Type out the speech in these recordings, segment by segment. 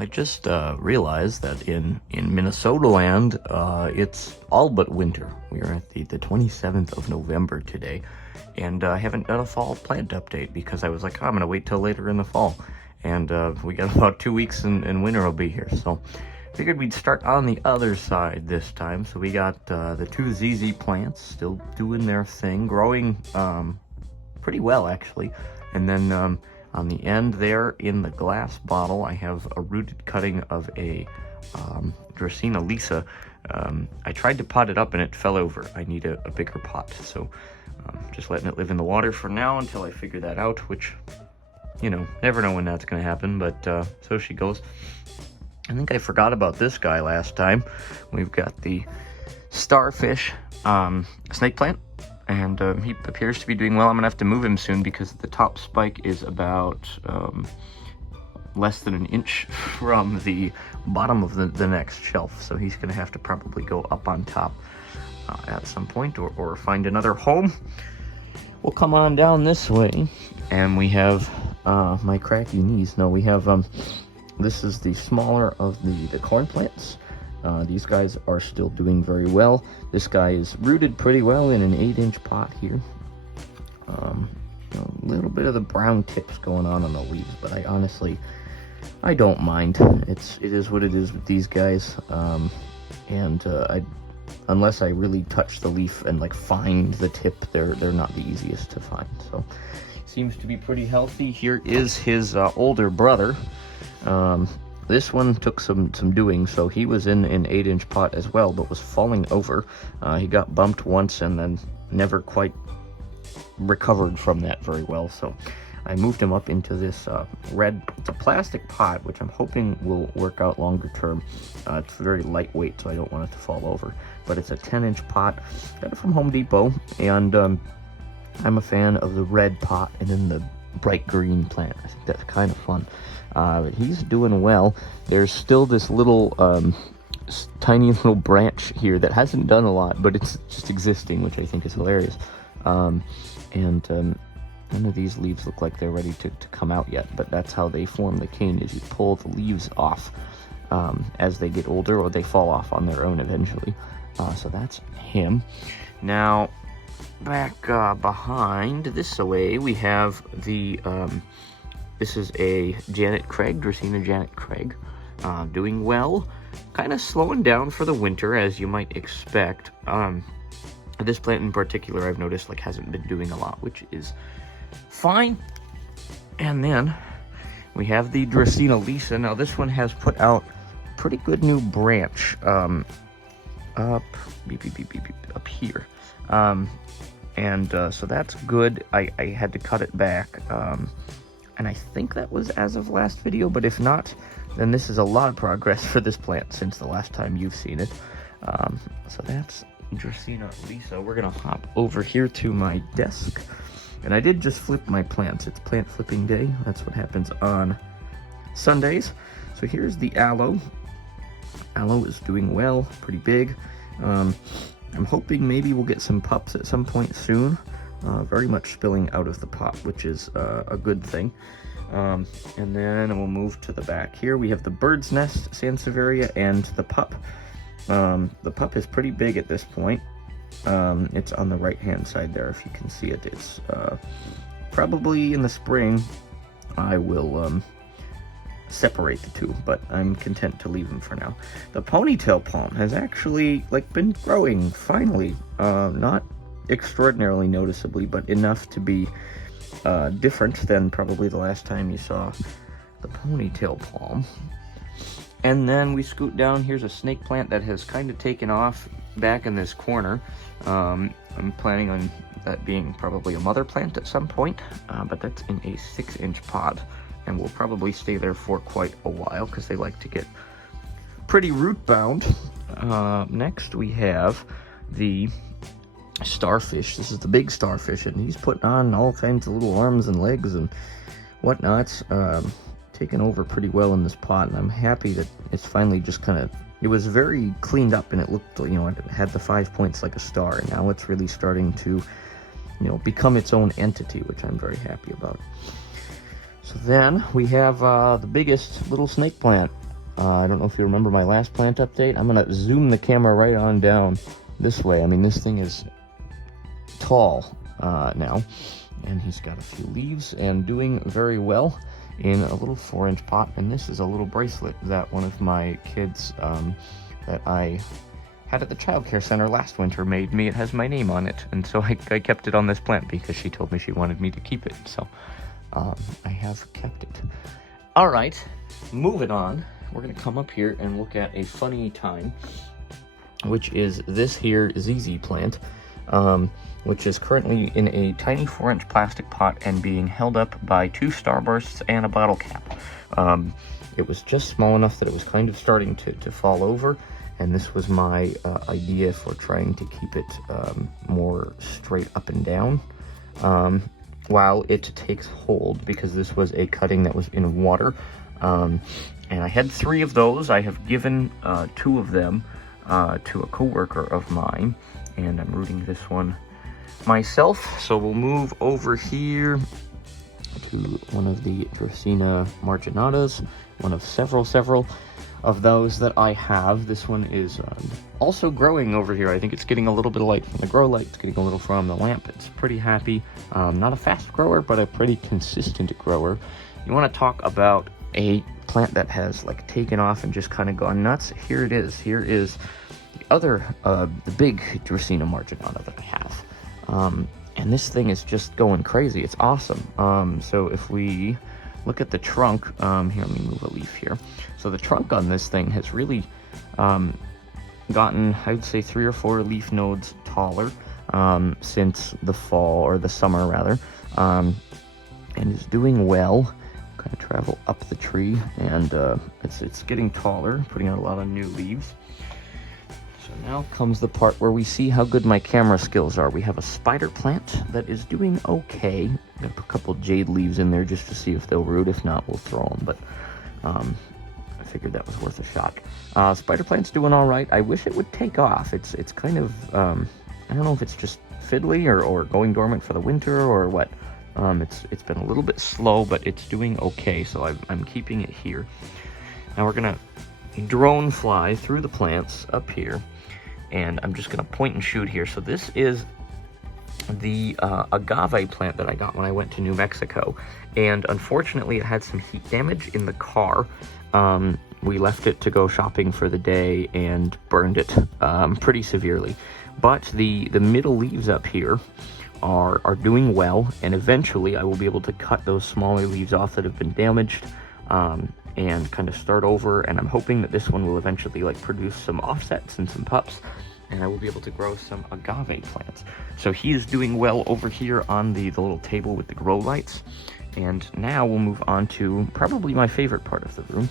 I just realized that in Minnesota land, it's all but winter. We are at the 27th of November today, and I haven't done a fall plant update because I was like, oh, I'm going to wait till later in the fall. And we got about 2 weeks and winter will be here. So figured we'd start on the other side this time. So we got the two ZZ plants still doing their thing, growing pretty well actually. And then on the end there in the glass bottle, I have a rooted cutting of a Dracaena Lisa. I tried to pot it up and it fell over. I need a bigger pot. So just letting it live in the water for now until I figure that out, which, you know, never know when that's going to happen, but so she goes. I think I forgot about this guy last time. We've got the starfish snake plant, and he appears to be doing well. I'm going to have to move him soon because the top spike is about less than an inch from the bottom of the next shelf, so he's going to have to probably go up on top at some point or find another home. We'll come on down this way, and we have my cracky knees. No, we have this is the smaller of the corn plants. These guys are still doing very well. This guy is rooted pretty well in an 8-inch pot here. A little bit of the brown tips going on the leaves, but I honestly don't mind. It is what it is with these guys. Unless I really touch the leaf and like find the tip, they're not the easiest to find. So seems to be pretty healthy. Here is his older brother. This one took some doing, so he was in an 8-inch pot as well, but was falling over. He got bumped once and then never quite recovered from that very well. So I moved him up into this red, it's a plastic pot, which I'm hoping will work out longer term. It's very lightweight, so I don't want it to fall over. But it's a 10-inch pot. Got it from Home Depot, and I'm a fan of the red pot and then the bright green plant. I think that's kind of fun. But he's doing well. There's still this little tiny little branch here that hasn't done a lot, but it's just existing, which I think is hilarious. None of these leaves look like they're ready to come out yet, but that's how they form the cane, is you pull the leaves off as they get older, or they fall off on their own eventually. So that's him. Now, back behind this away, we have the, this is a Janet Craig, Dracaena Janet Craig, doing well, kind of slowing down for the winter, as you might expect. This plant in particular, I've noticed, like, hasn't been doing a lot, which is fine. And then we have the Dracaena Lisa. Now this one has put out pretty good new branch up here, so that's good. I had to cut it back, and I think that was as of last video, but if not, then this is a lot of progress for this plant since the last time you've seen it. So that's Dracaena Lisa. We're gonna hop over here to my desk. And I did just flip my plants. It's plant flipping day. That's what happens on Sundays. So here's the aloe. Aloe is doing well, pretty big. I'm hoping maybe we'll get some pups at some point soon. Very much spilling out of the pot, which is a good thing. And then we'll move to the back here. We have the bird's nest, Sansevieria, and the pup. The pup is pretty big at this point. It's on the right hand side there, if you can see it. It's probably in the spring I will separate the two, but I'm content to leave them for now. The ponytail palm has actually been growing finally, not extraordinarily noticeably, but enough to be different than probably the last time you saw the ponytail palm. And then we scoot down. Here's a snake plant that has kind of taken off back in this corner. I'm planning on that being probably a mother plant at some point, but that's in a 6-inch pot, and will probably stay there for quite a while because they like to get pretty root bound. Next we have the starfish. This is the big starfish, and he's putting on all kinds of little arms and legs and whatnots. Taken over pretty well in this pot, and I'm happy that it's finally just kind of, it was very cleaned up, and it looked, you know, it had the 5 points like a star, and now it's really starting to, you know, become its own entity, which I'm very happy about. So then we have the biggest little snake plant. I don't know if you remember my last plant update. I'm gonna zoom the camera right on down this way. I mean, this thing is tall now, and he's got a few leaves and doing very well in a little 4-inch pot. And this is a little bracelet that one of my kids that I had at the childcare center last winter made me. It has my name on it, and so I kept it on this plant because she told me she wanted me to keep it, so I have kept it. All right, moving on, we're gonna come up here and look at a funny time, which is this here ZZ plant, which is currently in a tiny 4-inch plastic pot and being held up by 2 starbursts and a bottle cap. It was just small enough that it was kind of starting to fall over, and this was my idea for trying to keep it more straight up and down while it takes hold, because this was a cutting that was in water. And I had 3 of those. I have given 2 of them to a coworker of mine, and I'm rooting this one myself. So we'll move over here to one of the Dracaena marginatas, one of several of those that I have. This one is also growing over here. I think it's getting a little bit of light from the grow light. It's getting a little from the lamp. It's pretty happy. Not a fast grower, but a pretty consistent grower. You want to talk about a plant that has like taken off and just kind of gone nuts? Here it is. Here is the other, the big Dracaena marginata that I have. And this thing is just going crazy. It's awesome. So if we look at the trunk, here, let me move a leaf here. So the trunk on this thing has really gotten, I would say, 3 or 4 leaf nodes taller since the fall, or the summer rather, and is doing well. Kind of travel up the tree, and it's getting taller, putting out a lot of new leaves. So now comes the part where we see how good my camera skills are. We have a spider plant that is doing okay. I'm gonna put a couple jade leaves in there just to see if they'll root. If not, we'll throw them, but I figured that was worth a shot. Spider plant's doing all right. I wish it would take off. It's kind of, I don't know if it's just fiddly or going dormant for the winter or what. It's been a little bit slow, but it's doing okay, so I'm keeping it here. Now we're gonna drone fly through the plants up here, and I'm just gonna point and shoot here. So this is the agave plant that I got when I went to New Mexico, and unfortunately it had some heat damage in the car. We left it to go shopping for the day and burned it pretty severely, but the middle leaves up here are doing well, and eventually I will be able to cut those smaller leaves off that have been damaged and kind of start over. And I'm hoping that this one will eventually like produce some offsets and some pups, and I will be able to grow some agave plants. So he is doing well over here on the little table with the grow lights. And now we'll move on to probably my favorite part of the room,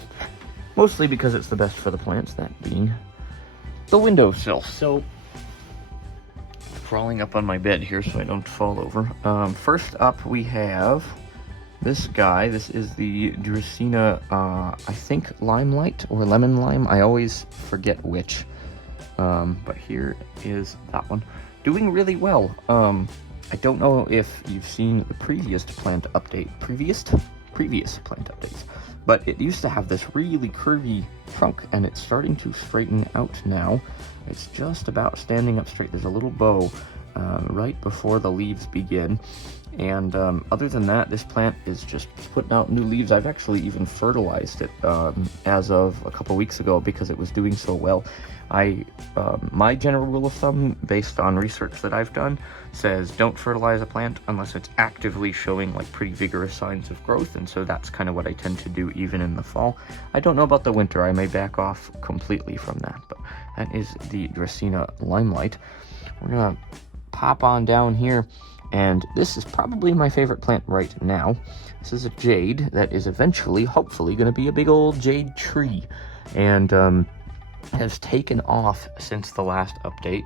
mostly because it's the best for the plants, that being the windowsill. So crawling up on my bed here so I don't fall over. First up we have this guy. This is the Dracaena, I think Limelight or Lemon Lime. I always forget which. But here is that one. Doing really well. I don't know if you've seen the previous plant update, previous plant updates, but it used to have this really curvy trunk, and it's starting to straighten out now. It's just about standing up straight. There's a little bow right before the leaves begin, and other than that, this plant is just putting out new leaves. I've actually even fertilized it as of a couple weeks ago because it was doing so well. My general rule of thumb, based on research that I've done, says don't fertilize a plant unless it's actively showing like pretty vigorous signs of growth, and so that's kind of what I tend to do even in the fall. I don't know about the winter. I may back off completely from that, but that is the Dracaena Limelight. We're gonna pop on down here, and this is probably my favorite plant right now. This is a jade that is eventually, hopefully, going to be a big old jade tree, and has taken off since the last update.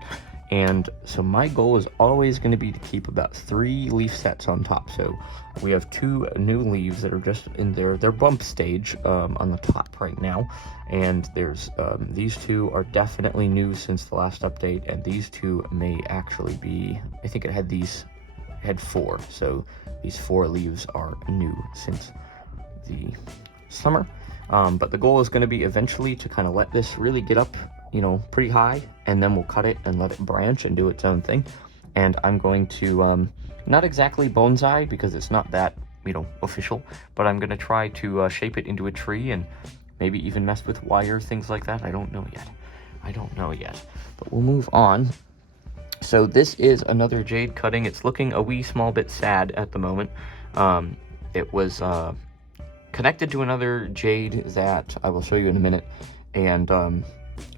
And so my goal is always going to be to keep about 3 leaf sets on top. So we have 2 new leaves that are just in their bump stage on the top right now, and there's these 2 are definitely new since the last update, and these 2 may actually be, I think it had 4, so these 4 leaves are new since the summer. But the goal is going to be eventually to kind of let this really get up, you know, pretty high, and then we'll cut it and let it branch and do its own thing. And I'm going to, not exactly bonsai because it's not that, you know, official, but I'm going to try to shape it into a tree and maybe even mess with wire, things like that. I don't know yet, but we'll move on. So this is another jade cutting. It's looking a wee small bit sad at the moment. It was connected to another jade that I will show you in a minute, and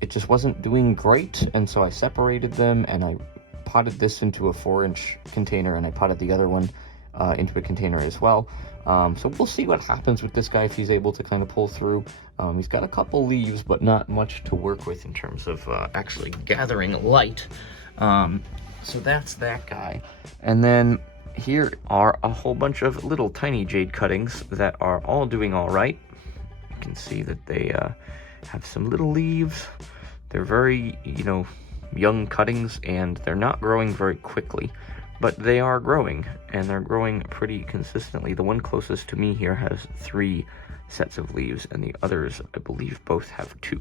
it just wasn't doing great, and so I separated them, and I potted this into a 4-inch container, and I potted the other one into a container as well. So we'll see what happens with this guy, if he's able to kind of pull through. He's got a couple leaves, but not much to work with in terms of actually gathering light. So that's that guy. And then here are a whole bunch of little tiny jade cuttings that are all doing all right. You can see that they have some little leaves. They're very, you know, young cuttings, and they're not growing very quickly, but they are growing, and they're growing pretty consistently. The one closest to me here has 3 sets of leaves, and the others, I believe, both have 2.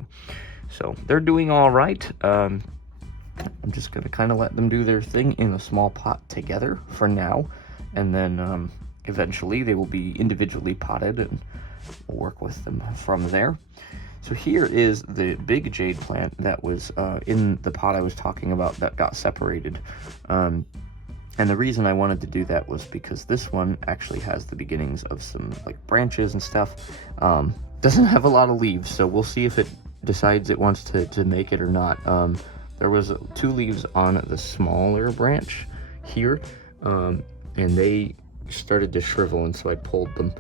So they're doing all right. I'm just going to kind of let them do their thing in a small pot together for now, and then eventually they will be individually potted, and we'll work with them from there. So here is the big jade plant that was in the pot I was talking about that got separated. And the reason I wanted to do that was because this one actually has the beginnings of some like branches and stuff. Doesn't have a lot of leaves, so we'll see if it decides it wants to make it or not. There was 2 leaves on the smaller branch here, and they started to shrivel, and so I pulled them.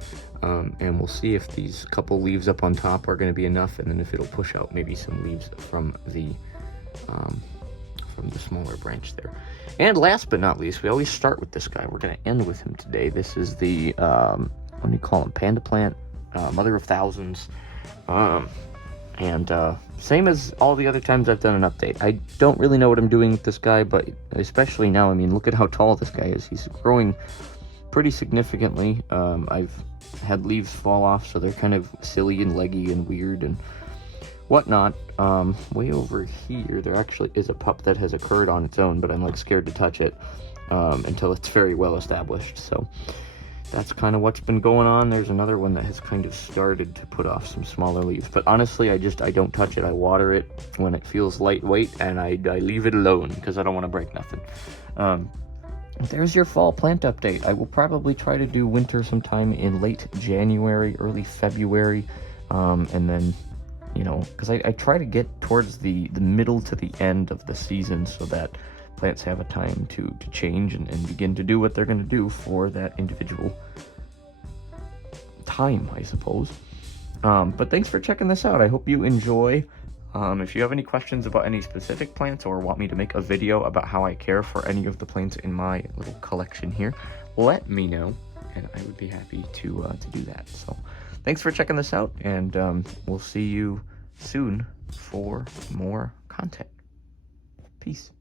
And we'll see if these couple leaves up on top are going to be enough, and then if it'll push out maybe some leaves from the smaller branch there. And last but not least, we always start with this guy. We're going to end with him today. This is the, what do you call him, panda plant, mother of thousands. And same as all the other times I've done an update. I don't really know what I'm doing with this guy, but especially now, I mean, look at how tall this guy is. He's growing pretty significantly. I've had leaves fall off, so they're kind of silly and leggy and weird and whatnot. Way over here, there actually is a pup that has occurred on its own, but I'm like scared to touch it until it's very well established. So that's kind of what's been going on. There's another one that has kind of started to put off some smaller leaves, but honestly, I don't touch it. I water it when it feels lightweight, and I leave it alone because I don't want to break nothing. There's your fall plant update. I will probably try to do winter sometime in late January, early February, and then, you know, because I try to get towards the middle to the end of the season so that plants have a time to change and begin to do what they're going to do for that individual time, I suppose. But thanks for checking this out. I hope you enjoy. If you have any questions about any specific plants or want me to make a video about how I care for any of the plants in my little collection here, let me know, and I would be happy to do that. So thanks for checking this out, and we'll see you soon for more content. Peace.